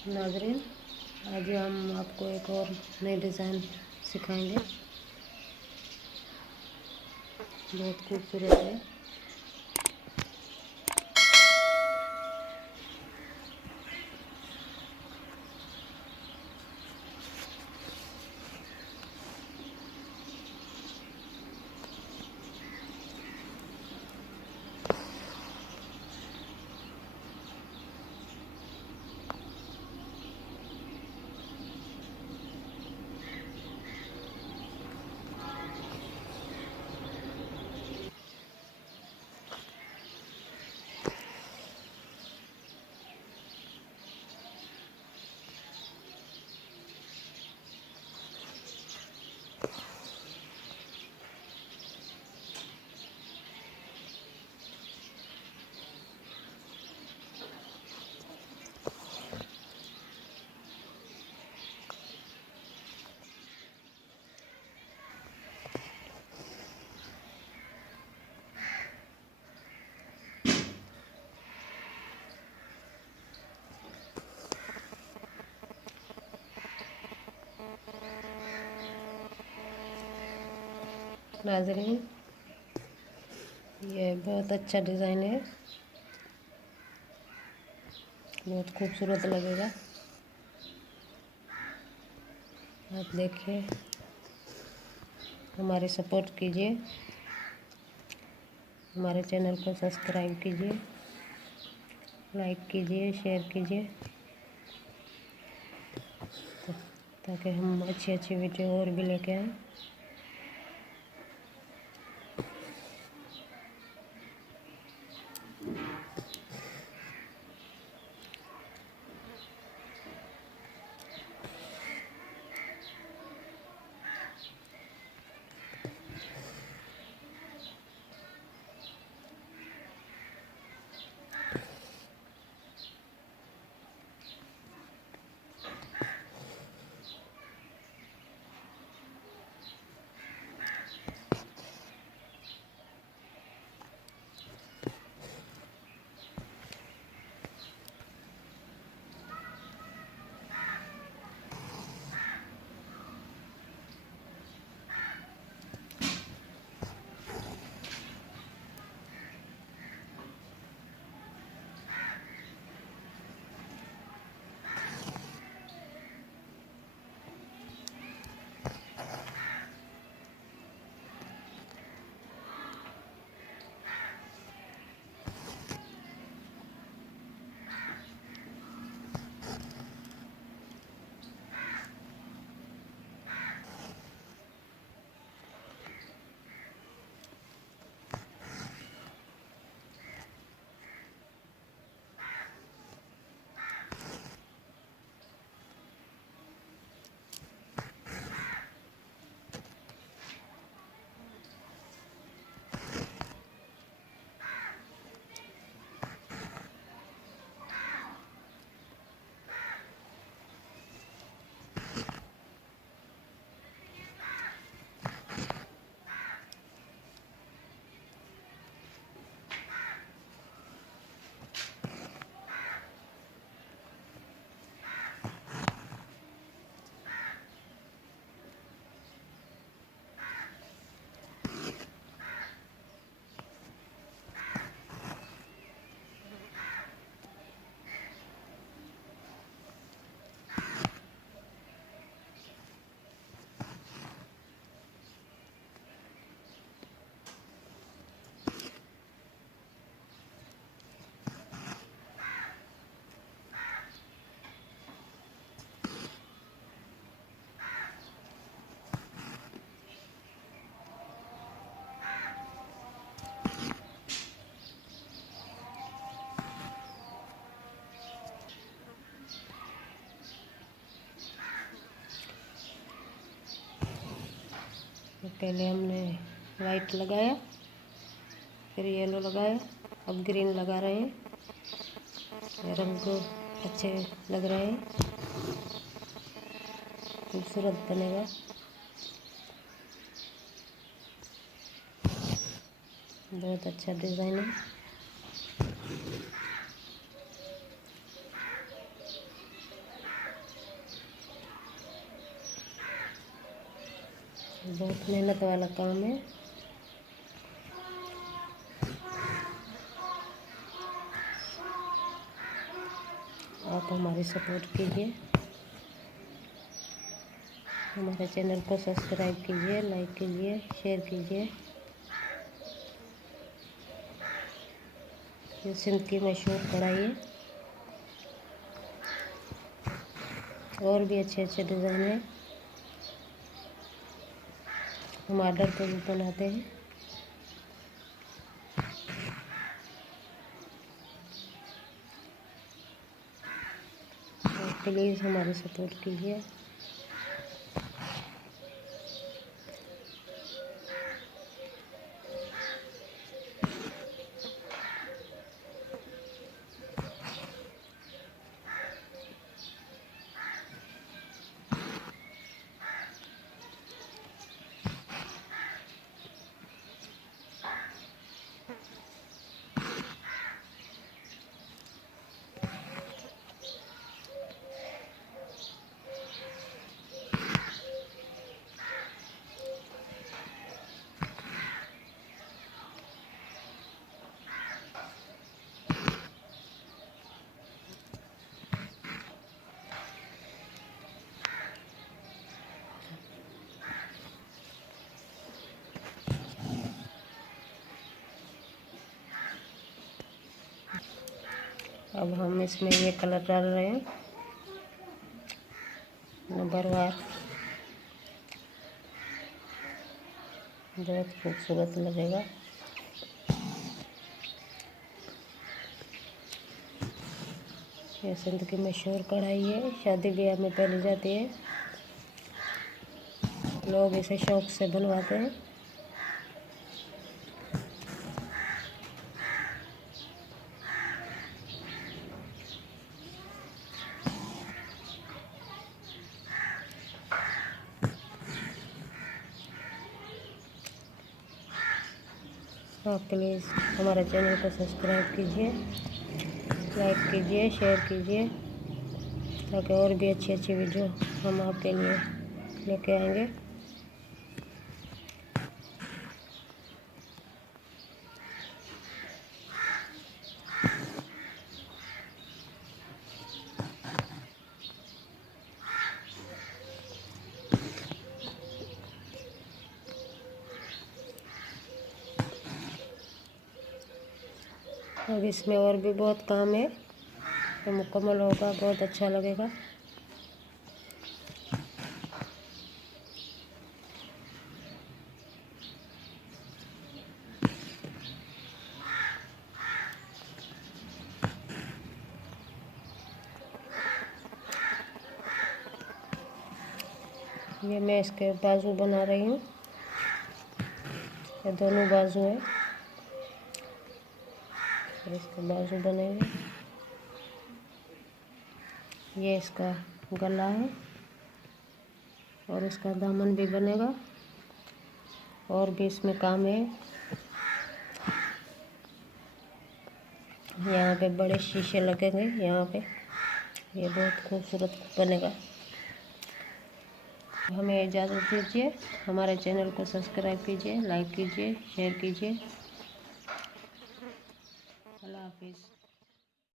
नाज़रीन, आज हम आपको एक और नई डिज़ाइन सिखाएंगे। बहुत खूबसूरत है। नाज़रीन, ये बहुत अच्छा डिज़ाइन है, बहुत खूबसूरत लगेगा। आप देखिए, हमारे सपोर्ट कीजिए, हमारे चैनल को सब्सक्राइब कीजिए, लाइक कीजिए, शेयर कीजिए, ताकि हम अच्छी अच्छी वीडियो और भी लेके आएँ। तो पहले हमने वाइट लगाया, फिर येलो लगाया, अब ग्रीन लगा रहे हैं। रंग अच्छे लग रहे हैं, खूबसूरत बनेगा। बहुत अच्छा डिज़ाइन है। बहुत मेहनत वाला काम है। आप हमारी सपोर्ट कीजिए, हमारे चैनल को सब्सक्राइब कीजिए, लाइक कीजिए, शेयर कीजिए। ये सिंध की मशहूर कढ़ाई है। और भी अच्छे अच्छे डिज़ाइन हैं, हम ऑर्डर पर भी बनाते हैं। तो प्लीज़ हमारी सपोर्ट कीजिए। अब हम इसमें ये कलर डाल रहे हैं नंबरवार। बहुत खूबसूरत लगेगा। ये सिंध की मशहूर कढ़ाई है, शादी ब्याह में पहनी जाती है। लोग इसे शौक से बनवाते हैं। आप प्लीज़ हमारे चैनल को सब्सक्राइब कीजिए, लाइक कीजिए, शेयर कीजिए, ताकि और भी अच्छी अच्छी वीडियो हम आपके लिए लेके आएंगे। अब इसमें और भी बहुत काम है, तो मुकम्मल होगा, बहुत अच्छा लगेगा। ये मैं इसके बाजू बना रही हूँ। ये दोनों बाजू है, इसके बाजू बनेंगे। ये इसका गला है और इसका दामन भी बनेगा। और भी इसमें काम है। यहाँ पे बड़े शीशे लगेंगे यहाँ पे, ये बहुत खूबसूरत बनेगा। हमें इजाज़त दीजिए, हमारे चैनल को सब्सक्राइब कीजिए, लाइक कीजिए, शेयर कीजिए। अल्लाह हाफिज़।